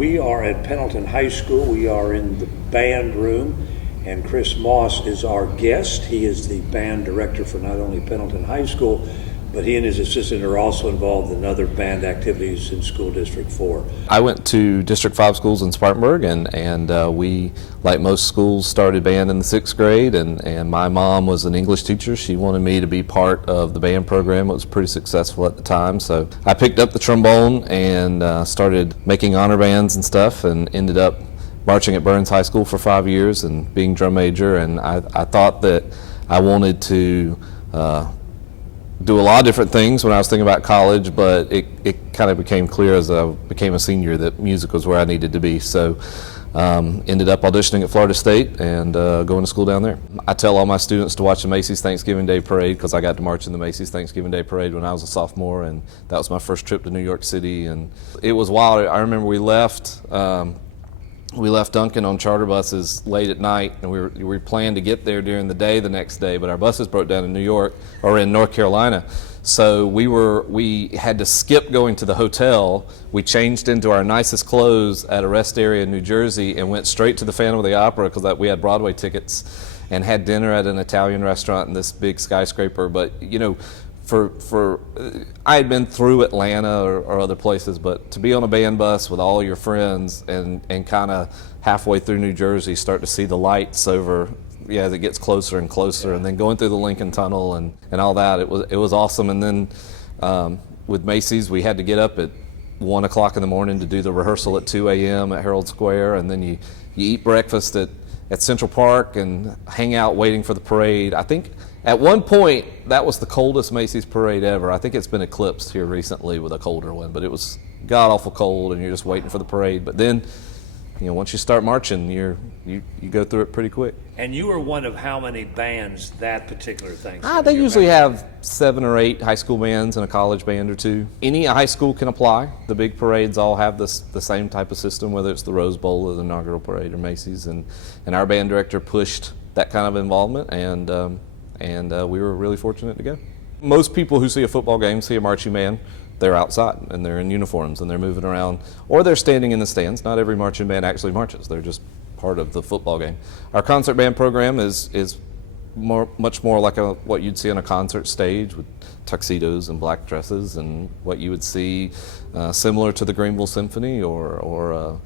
We are at Pendleton High School. We are in the band room, and Chris Moss is our guest. He is the band director for not only Pendleton High School, but he and his assistant are also involved in other band activities in School District 4. I went to District 5 schools in Spartanburg, and we, like most schools, started band in the 6th grade, and my mom was an English teacher. She wanted me to be part of the band program. It was pretty successful at the time, so I picked up the trombone and started making honor bands and stuff, and ended up marching at Burns High School for 5 years and being drum major. And I thought that I wanted to do a lot of different things when I was thinking about college, but it kind of became clear as I became a senior that music was where I needed to be. So ended up auditioning at Florida State and going to school down there. I tell all my students to watch the Macy's Thanksgiving Day Parade because I got to march in the Macy's Thanksgiving Day Parade when I was a sophomore, and that was my first trip to New York City, and it was wild. I remember we left Duncan on charter buses late at night, and we planned to get there during the day the next day, but our buses broke down in New York, or in North Carolina. So we had to skip going to the hotel. We changed into our nicest clothes at a rest area in New Jersey and went straight to the Phantom of the Opera because we had Broadway tickets, and had dinner at an Italian restaurant in this big skyscraper. But you know, I had been through Atlanta or other places, but to be on a band bus with all your friends and kind of halfway through New Jersey start to see the lights over, as it gets closer and closer, and then going through the Lincoln Tunnel and all that, it was awesome. And then with Macy's, we had to get up at 1 o'clock in the morning to do the rehearsal at 2 a.m. at Herald Square, and then you eat breakfast at Central Park and hang out waiting for the parade. I think at one point, that was the coldest Macy's parade ever. I think it's been eclipsed here recently with a colder one, but it was god-awful cold, and you're just waiting for the parade. But then, once you start marching, you go through it pretty quick. And you were one of how many bands that particular thing? They usually have 7 or 8 high school bands and a college band or 2. Any high school can apply. The big parades all have the same type of system, whether it's the Rose Bowl or the inaugural parade or Macy's. And our band director pushed that kind of involvement, and we were really fortunate to go. Most people who see a football game see a marching band. They're outside and they're in uniforms and they're moving around, or they're standing in the stands. Not every marching band actually marches. They're just part of the football game. Our concert band program is much more like what you'd see on a concert stage, with tuxedos and black dresses, and what you would see similar to the Greenville Symphony or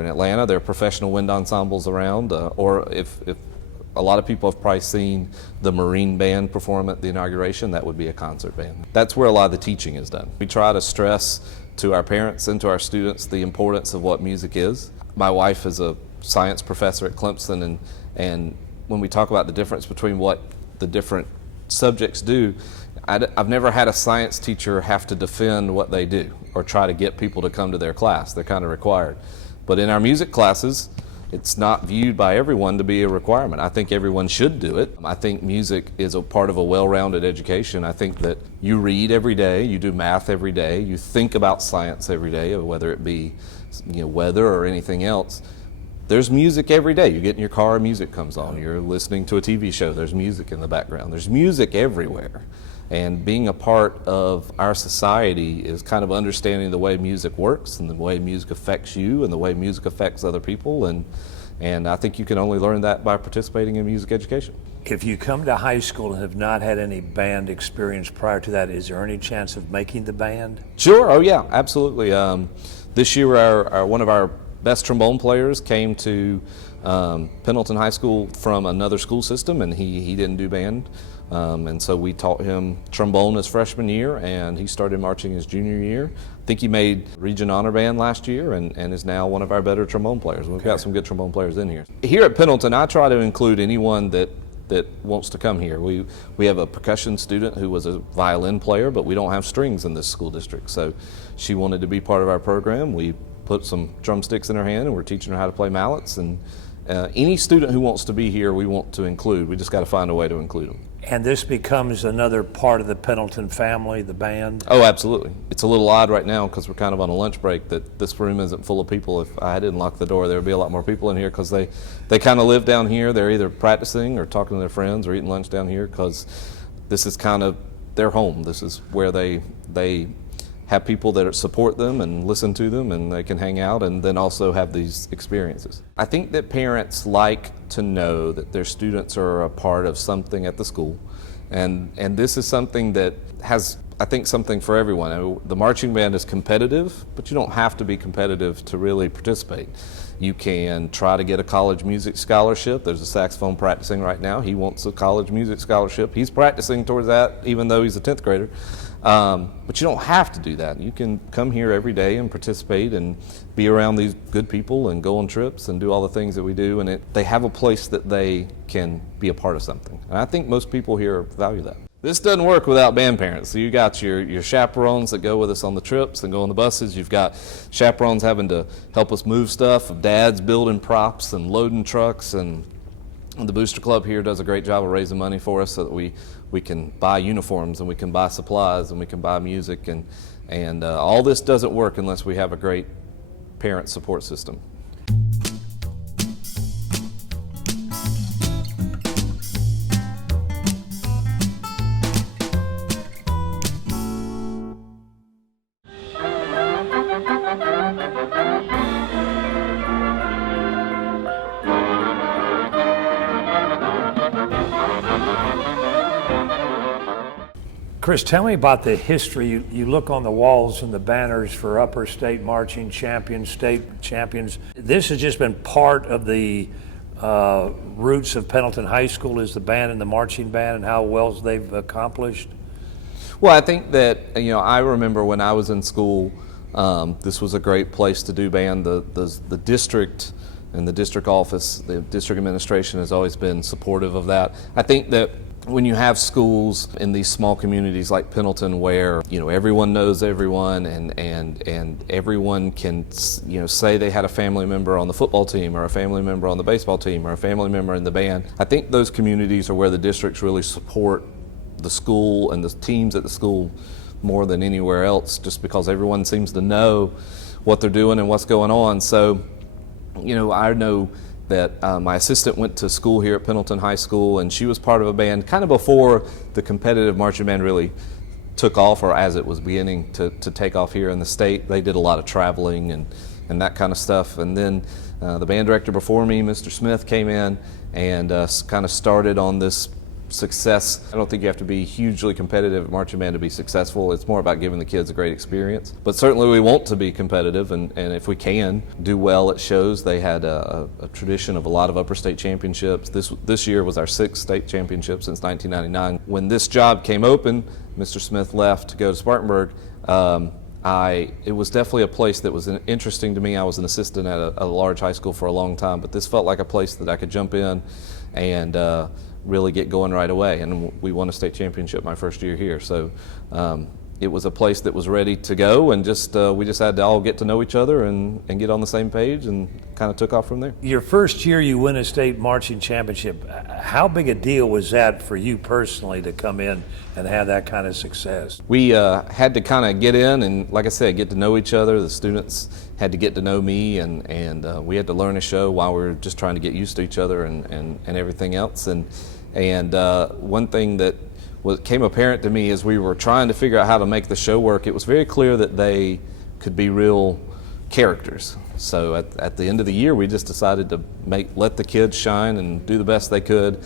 in Atlanta. There are professional wind ensembles around, or if a lot of people have probably seen the Marine Band perform at the inauguration. That would be a concert band. That's where a lot of the teaching is done. We try to stress to our parents and to our students the importance of what music is. My wife is a science professor at Clemson, and when we talk about the difference between what the different subjects do, I've never had a science teacher have to defend what they do or try to get people to come to their class. They're kind of required. But in our music classes, it's not viewed by everyone to be a requirement. I think everyone should do it. I think music is a part of a well-rounded education. I think that you read every day, you do math every day, you think about science every day, whether it be weather or anything else. There's music every day. You get in your car, music comes on. You're listening to a TV show, there's music in the background. There's music everywhere. And being a part of our society is kind of understanding the way music works and the way music affects you and the way music affects other people. And I think you can only learn that by participating in music education. If you come to high school and have not had any band experience prior to that, is there any chance of making the band? Sure. Oh, yeah, absolutely. This year, one of our best trombone players came to Pendleton High School from another school system, and he didn't do band. And so we taught him trombone his freshman year, and he started marching his junior year. I think he made Region Honor Band last year and is now one of our better trombone players. We've got some good trombone players in here. Here at Pendleton, I try to include anyone that wants to come here. We have a percussion student who was a violin player, but we don't have strings in this school district. So she wanted to be part of our program. We put some drumsticks in her hand, and we're teaching her how to play mallets. And any student who wants to be here, we want to include. We just got to find a way to include them. And this becomes another part of the Pendleton family, the band? Oh, absolutely. It's a little odd right now because we're kind of on a lunch break that this room isn't full of people. If I didn't lock the door, there would be a lot more people in here because they kind of live down here. They're either practicing or talking to their friends or eating lunch down here because this is kind of their home. This is where they have people that support them and listen to them, and they can hang out and then also have these experiences. I think that parents like to know that their students are a part of something at the school, and this is something that has, I think, something for everyone. The marching band is competitive, but you don't have to be competitive to really participate. You can try to get a college music scholarship. There's a saxophone practicing right now. He wants a college music scholarship. He's practicing towards that even though he's a 10th grader. But you don't have to do that. You can come here every day and participate and be around these good people and go on trips and do all the things that we do, and they have a place that they can be a part of something. And I think most people here value that. This doesn't work without band parents. So you got your chaperones that go with us on the trips and go on the buses. You've got chaperones having to help us move stuff, dads building props and loading trucks, and the Booster Club here does a great job of raising money for us so that we can buy uniforms and we can buy supplies and we can buy music, and all this doesn't work unless we have a great parent support system. Chris, tell me about the history. You look on the walls and the banners for upper state marching champions, state champions. This has just been part of the roots of Pendleton High School, is the band and the marching band, and how well they've accomplished. Well, I think that, I remember when I was in school, this was a great place to do band. The district and the district office, the district administration has always been supportive of that. I think that when you have schools in these small communities like Pendleton, where everyone knows everyone, and everyone can say they had a family member on the football team or a family member on the baseball team or a family member in the band, I think those communities are where the districts really support the school and the teams at the school more than anywhere else, just because everyone seems to know what they're doing and what's going on. So I know that my assistant went to school here at Pendleton High School, and she was part of a band kind of before the competitive marching band really took off, or as it was beginning to take off here in the state. They did a lot of traveling and that kind of stuff. And then the band director before me, Mr. Smith, came in and kind of started on this success. I don't think you have to be hugely competitive at marching band to be successful. It's more about giving the kids a great experience. But certainly we want to be competitive, and if we can do well at shows. They had a tradition of a lot of upper state championships. This year was our 6th state championship since 1999. When this job came open, Mr. Smith left to go to Spartanburg. It was definitely a place that was interesting to me. I was an assistant at a large high school for a long time, but this felt like a place that I could jump in and really get going right away. And we won a state championship my first year here. So it was a place that was ready to go, and we just had to all get to know each other and get on the same page, and kind of took off from there. Your first year you win a state marching championship. How big a deal was that for you personally to come in and have that kind of success? We had to kind of get in and, like I said, get to know each other. The students had to get to know me, and we had to learn a show while we were just trying to get used to each other and everything else. And one thing that came apparent to me as we were trying to figure out how to make the show work, it was very clear that they could be real characters. So at the end of the year, we just decided to let the kids shine and do the best they could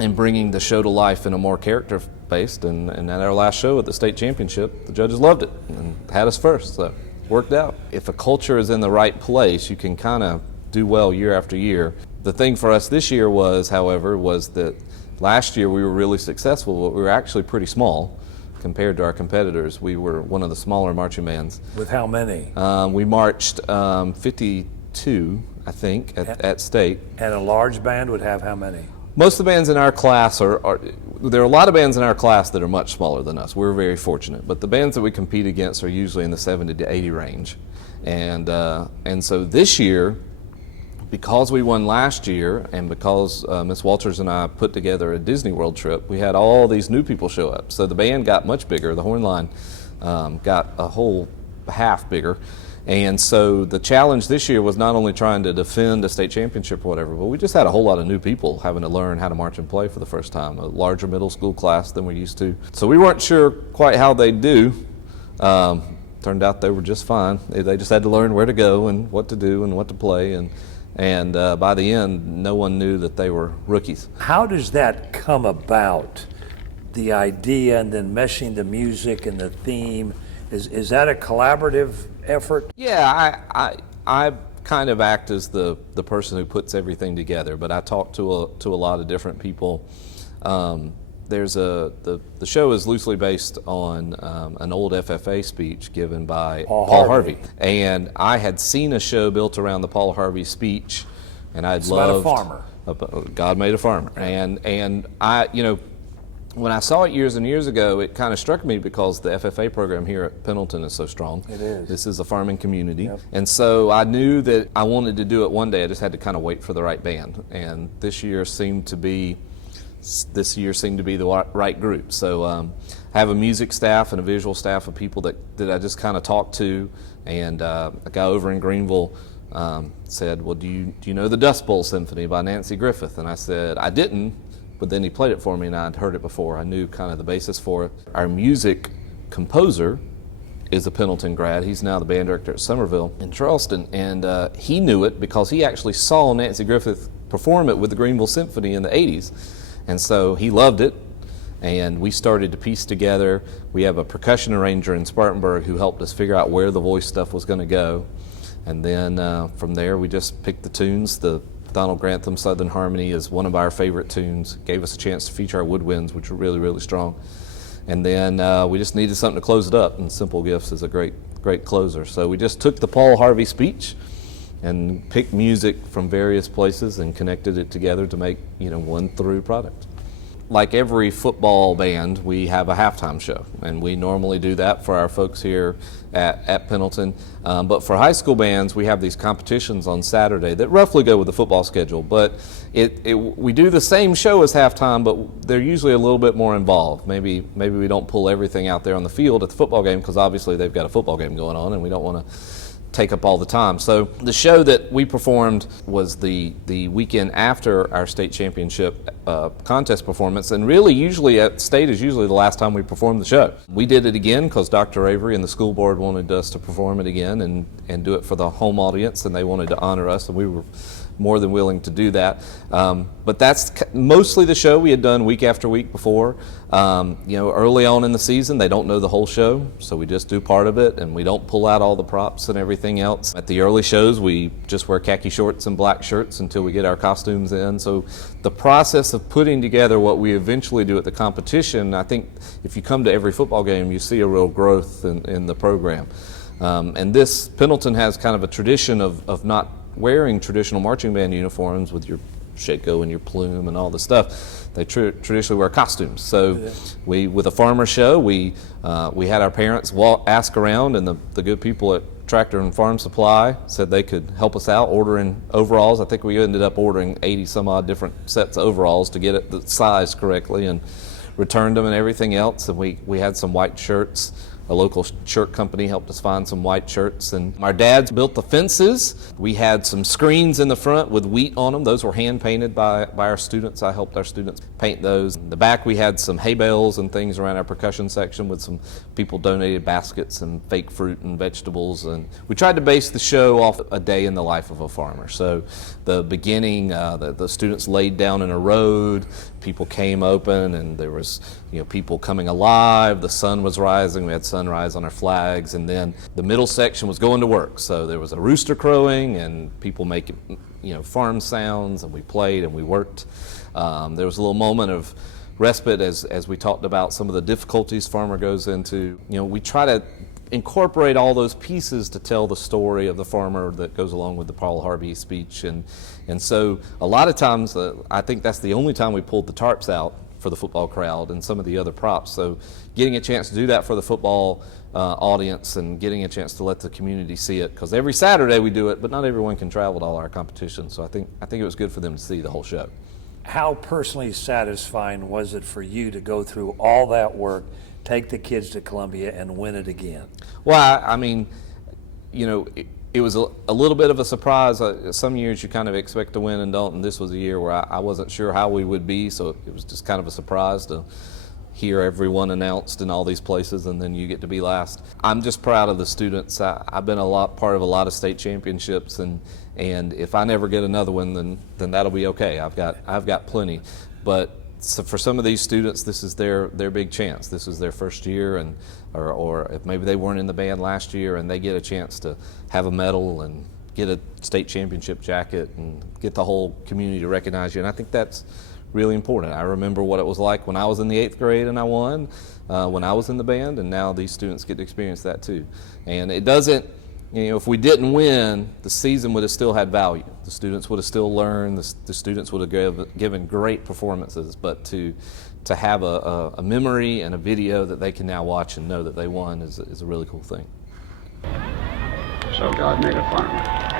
in bringing the show to life in a more character-based. And at our last show at the state championship, the judges loved it and had us first, so it worked out. If a culture is in the right place, you can kind of do well year after year. The thing for us this year was, however, that last year we were really successful, but we were actually pretty small compared to our competitors. We were one of the smaller marching bands. With how many? We marched 52, I think, at state. And a large band would have how many? Most of the bands in our class there are a lot of bands in our class that are much smaller than us. We're very fortunate, but the bands that we compete against are usually in the 70 to 80 range. And so this year, because we won last year, and because Ms. Walters and I put together a Disney World trip, we had all these new people show up. So the band got much bigger. The horn line got a whole half bigger. And so the challenge this year was not only trying to defend a state championship or whatever, but we just had a whole lot of new people having to learn how to march and play for the first time, a larger middle school class than we're used to. So we weren't sure quite how they'd do, Turned out they were just fine. They just had to learn where to go and what to do and what to play, and by the end, no one knew that they were rookies. How does that come about? The idea and then meshing the music and the theme, is that a collaborative effort? Yeah, I kind of act as the person who puts everything together, but I talk to a lot of different people. The show is loosely based on an old FFA speech given by Paul Harvey, and I had seen a show built around the Paul Harvey speech, and I'd loved. About a farmer. God made a farmer, and I, when I saw it years and years ago, it kind of struck me because the FFA program here at Pendleton is so strong. It is. This is a farming community. Yep. And so I knew that I wanted to do it one day. I just had to kind of wait for the right band. And this year seemed to be the right group. So I have a music staff and a visual staff of people that I just kind of talked to. And a guy over in Greenville said, well, do you know the Dust Bowl Symphony by Nancy Griffith? And I said, I didn't. But then he played it for me, and I'd heard it before. I knew kind of the basis for it. Our music composer is a Pendleton grad. He's now the band director at Somerville in Charleston, and he knew it because he actually saw Nancy Griffith perform it with the Greenville Symphony in the 80s. And so he loved it, and we started to piece together. We have a percussion arranger in Spartanburg who helped us figure out where the voice stuff was going to go. And then from there, we just picked the tunes. The Donald Grantham Southern Harmony is one of our favorite tunes. Gave us a chance to feature our woodwinds, which were really, really strong. And then we just needed something to close it up, and Simple Gifts is a great closer. So we just took the Paul Harvey speech and picked music from various places and connected it together to make, one through product. Like every football band, we have a halftime show, and we normally do that for our folks here at Pendleton. But for high school bands, we have these competitions on Saturday that roughly go with the football schedule. But we do the same show as halftime, but they're usually a little bit more involved. Maybe we don't pull everything out there on the field at the football game because obviously they've got a football game going on, and we don't want to take up all the time. So the show that we performed was the weekend after our state championship contest performance, and really usually at state is usually the last time we performed the show. We did it again because Dr. Avery and the school board wanted us to perform it again and do it for the home audience, and they wanted to honor us, and we were more than willing to do that. But that's mostly the show we had done week after week before. Early on in the season, they don't know the whole show, so we just do part of it, and we don't pull out all the props and everything else. At the early shows, we just wear khaki shorts and black shirts until we get our costumes in. So the process of putting together what we eventually do at the competition, I think if you come to every football game, you see a real growth in the program. And this, Pendleton has kind of a tradition of not wearing traditional marching band uniforms with your shako and your plume and all the stuff. They traditionally wear costumes. So with a farmer show, we had our parents ask around, and the good people at Tractor and Farm Supply said they could help us out ordering overalls. I think we ended up ordering 80 some odd different sets of overalls to get it the size correctly, and returned them and everything else. And we had some white shirts. A local shirt company helped us find some white shirts, and our dads built the fences. We had some screens in the front with wheat on them. Those were hand painted by our students. I helped our students paint those. In the back we had some hay bales and things around our percussion section with some people donated baskets and fake fruit and vegetables. And we tried to base the show off a day in the life of a farmer. So the beginning, the students laid down in a road, people came open, and there was people coming alive. The sun was rising. We had sunrise on our flags, and then the middle section was going to work. So there was a rooster crowing and people making farm sounds, and we played and we worked. There was a little moment of respite as we talked about some of the difficulties farmer goes into. We try to incorporate all those pieces to tell the story of the farmer that goes along with the Paul Harvey speech, and so a lot of times I think that's the only time we pulled the tarps out for the football crowd and some of the other props. So getting a chance to do that for the football audience and getting a chance to let the community see it, because every Saturday we do it, but not everyone can travel to all our competitions. So I think it was good for them to see the whole show. How personally satisfying was it for you to go through all that work, take the kids to Columbia, and win it again? Well, I mean, it was a little bit of a surprise. Some years you kind of expect to win and don't, and this was a year where I wasn't sure how we would be, so it was just kind of a surprise to hear everyone announced in all these places, and then you get to be last. I'm just proud of the students. I've been part of a lot of state championships, and if I never get another one, then that'll be okay. I've got plenty. But so for some of these students, this is their big chance. This is their first year, and or if maybe they weren't in the band last year, and they get a chance to have a medal and get a state championship jacket and get the whole community to recognize you. And I think that's really important. I remember what it was like when I was in the 8th grade and I won, when I was in the band, and now these students get to experience that too. And it doesn't, if we didn't win, the season would have still had value. The students would have still learned, the students would have given great performances, but to have a memory and a video that they can now watch and know that they won is a really cool thing. So God made it fun.